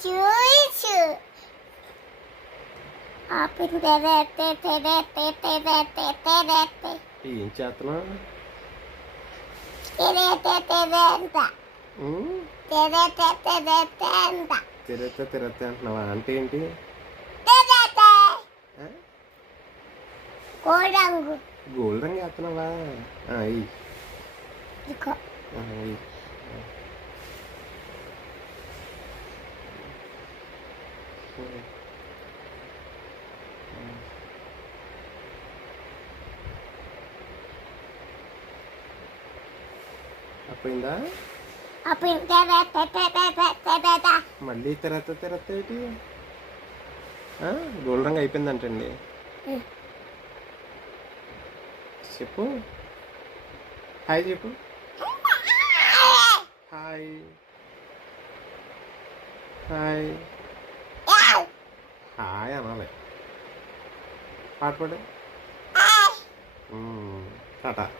చూచు ఏం చేస్తున్నావు? తిరగతే అంటున్నావా? అంటే ఏంటి? గోల్డ్ రంగు వేస్తున్నావా? అప్పుడిందా మళ్ళీ తిరగతే గోల్డ్ రంగు అయిపోయిందంటండి. చెప్పు హాయ్ చెప్పు. హాయ్ హాయ్ హాయ్ అనాలి. పాట పాడు. టాటా.